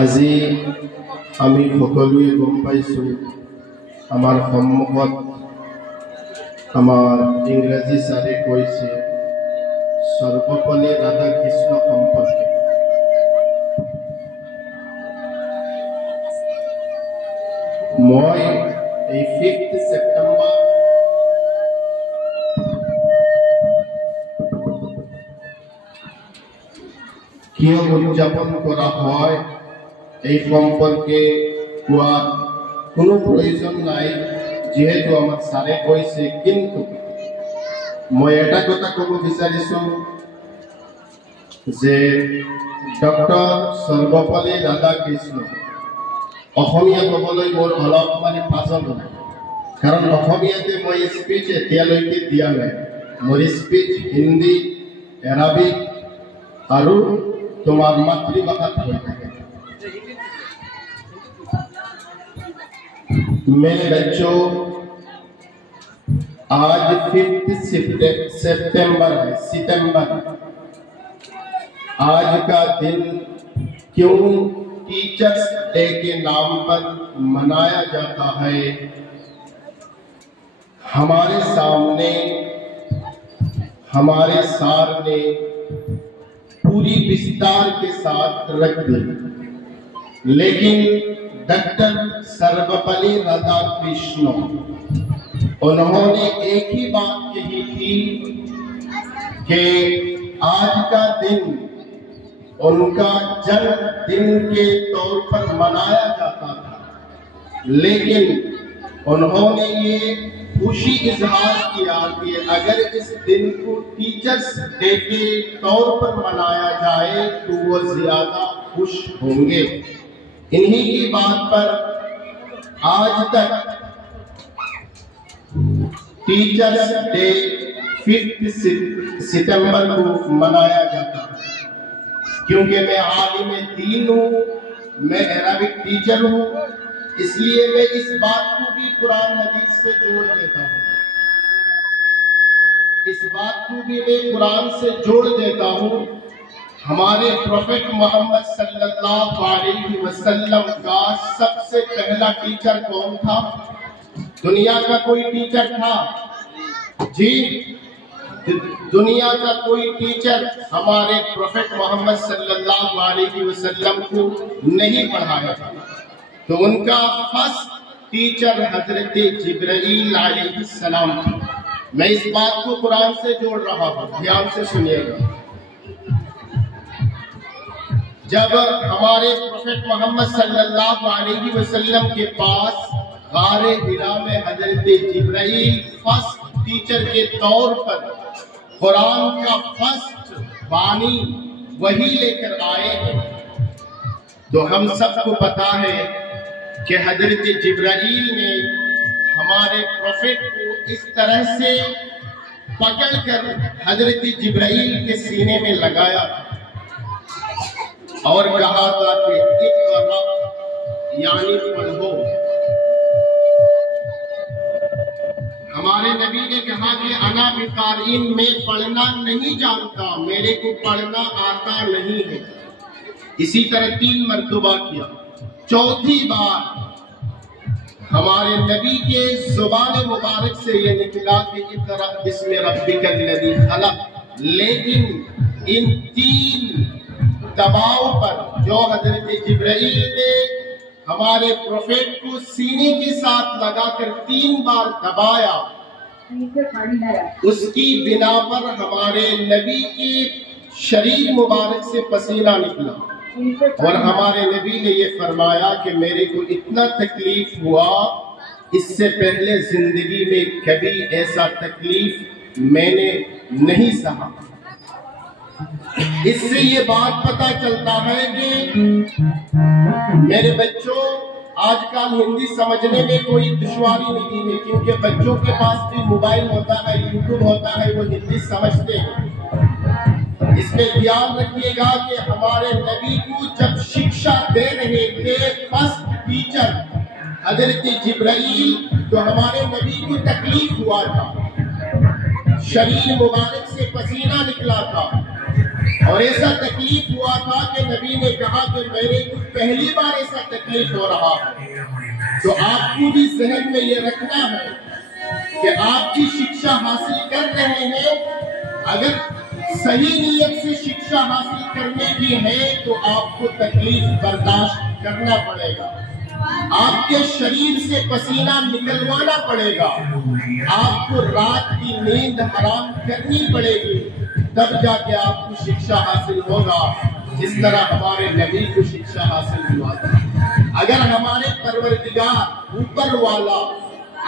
আজি আমি সকলোৱে গম পাইছোঁ আমাৰ সন্মুখত আমাৰ ইংৰাজী ছাৰে কৈছে সৰ্বপল্লী ৰাধাকৃষ্ণ সম্পৰ্কে। মই এই 5 ছেপ্টেম্বৰ কিয় উদযাপন কৰা হয় এই সম্পৰ্কে কোৱাৰ কোনো প্ৰয়োজন নাই, যিহেতু আমাক ছাৰে কৈছে। কিন্তু মই এটা কথা ক'ব বিচাৰিছোঁ যে ডক্টৰ সৰ্বপল্লী ৰাধাকৃষ্ণ অসমীয়া ক'বলৈ মোৰ অলপমান পাছত হ'ব, কাৰণ অসমীয়াতে মই স্পীচ এতিয়ালৈকে দিয়া নাই। মোৰ স্পীচ হিন্দী, এৰাবিক আৰু তোমাৰ মাতৃভাষাত হৈ থাকে। मेरे बच्चों, आज 5 सितंबर है। सितंबर आज का दिन क्यों टीचर्स डे के नाम पर मनाया जाता है? हमारे सामने हमारे सार ने पूरी विस्तार के साथ रख दी, लेकिन डॉक्टर सर्वपल्ली राधाकृष्ण उन्होंने एक ही बात कही थी कि आज का दिन उनका जन्मदिन के तौर पर मनाया जाता था, लेकिन उन्होंने ये खुशी इजहार किया कि अगर इस दिन को टीचर्स डे के तौर पर मनाया जाए तो वो ज्यादा खुश होंगे। इन्हीं की बात पर आज तक टीचर्स डे 5 सितंबर को मनाया जाता है। क्योंकि मैं आलिम दीन हूँ, मैं अरबिक टीचर हूँ, इसलिए मैं इस बात को भी कुरान हदीस से जोड़ देता हूँ। इस बात को भी मैं कुरान से जोड़ देता हूँ। हमारे प्रोफेट मोहम्मद सल्लल्लाहु अलैहि वसल्लम का सबसे पहला टीचर कौन था? दुनिया का कोई टीचर था? जी, दुनिया का कोई टीचर हमारे प्रोफेट मोहम्मद सल्लल्लाहु अलैहि वसल्लम को नहीं पढ़ाया था। तो उनका फर्स्ट टीचर हजरत जिब्राइल अलैहिस्सलाम था। मैं इस बात को कुरान से जोड़ रहा हूँ, ध्यान से सुनिएगा। जब हमारे प्रोफेट मोहम्मद सल्लल्लाहु अलैहि वसल्लम के पास गारे हिरा में हजरत जिब्राइल फर्स्ट टीचर के तौर पर कुरान का फर्स्ट बानी वही लेकर आए हैं, तो हम सबको पता है कि हजरत जिब्राइल ने हमारे प्रोफेट को इस तरह से पकड़कर हजरत जिब्राइल के सीने में लगाया और कहा था कि इक़रा यानी पढ़ो। हमारे नबी ने कहा कि अना बिकारीन, मैं पढ़ना नहीं जानता, मेरे को पढ़ना आता नहीं है। इसी तरह 3 मर्तबा किया। चौथी बार हमारे नबी के जुबान मुबारक से ये निकला कि इक़रा बिस्मि रब्बिकल्लज़ी खलक़। लेकिन इन 3 दबाव पर जो हजरत जिब्राइल ने हमारे प्रोफेट को सीने के साथ लगाकर 3 बार दबाया, उसकी बिना पर हमारे नबी के शरीर मुबारक से पसीना निकला और हमारे नबी ने ये फरमाया कि मेरे को इतना तकलीफ हुआ, इससे पहले जिंदगी में कभी ऐसा तकलीफ मैंने नहीं सहा। इससे ये बात पता चलता है कि मेरे बच्चों, आजकल हिंदी समझने में कोई दुश्वारी नहीं है, क्योंकि बच्चों के पास भी मोबाइल होता है, यूट्यूब होता है, वो हिंदी समझते हैं। इसमें ध्यान रखिएगा कि हमारे नबी को जब शिक्षा दे रहे थे फर्स्ट टीचर हजरत जिब्राइल, तो हमारे नबी को तकलीफ हुआ था, शरीर मुबारक से पसीना निकला था। اور ایسا تکلیف ہوا تھا کہ نبی نے کہا کہ میرے کو پہلی بار ایسا تکلیف ہو رہا ہے۔ تو آپ کو بھی ذہن میں یہ رکھنا ہے کہ آپ کی شکشا حاصل کر رہے ہیں، اگر صحیح نیت سے شکشا حاصل کرنے کی ہے تو آپ کو تکلیف برداشت کرنا پڑے گا، آپ کے شریر سے پسینہ نکلوانا پڑے گا، آپ کو رات کی نیند حرام کرنی پڑے گی، تب جا کے آپ کو شکشا حاصل ہوگا، جس طرح ہمارے نبی کو شکشا حاصل ہوا تھا۔ اگر ہمارے پروردگار اوپر والا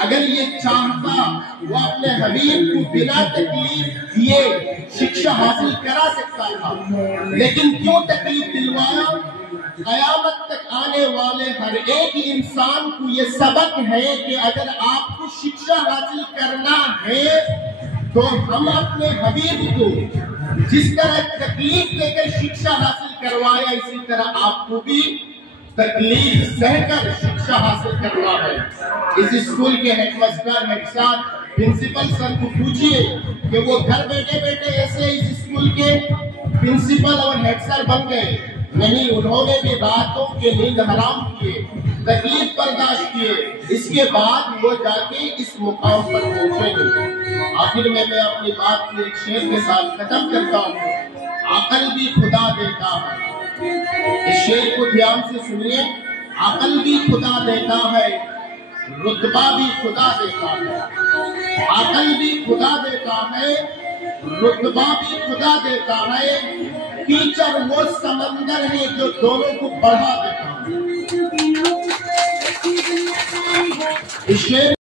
اگر یہ چاہتا وہ اپنے حبیب کو بنا تکلیف دیے شکشا حاصل کرا سکتا تھا، لیکن کیوں تکلیف دلوایا؟ قیامت تک آنے والے ہر ایک انسان کو یہ سبق ہے کہ اگر آپ کو شکشا حاصل کرنا ہے تو ہم اپنے حبیب کو جس طرح تکلیف دے کر شکشا حاصل کروایا، اسی طرح آپ کو بھی تکلیف سہ کر شکشا حاصل کرنا ہے۔ اس اسکول کے ہیڈ ماسٹر، ہیڈ سر، پرنسپل سر کو پوچھئے کہ وہ گھر بیٹھے بیٹھے ایسے اس اسکول کے پرنسپل اور ہیڈ سر بن گئے؟ نہیں، انہوں نے بھی راتوں کے نیند حرام کیے، تکلیف برداشت کیے، اس کے بعد وہ جا کے اس مقام پر پہنچے گے۔ آخر میں اپنی بات کو ایک شعر کے ساتھ ختم کرتا ہوں۔ عقل بھی خدا دیتا ہے، اس شعر کو دھیان سے سنیے، عقل بھی خدا دیتا ہے، رتبہ بھی خدا دیتا ہے، عقل بھی خدا دیتا ہے، رتبہ بھی خدا دیتا ہے، ٹیچر وہ سمندر ہے جو دونوں کو بڑھا دیتا ہے۔ اس شعر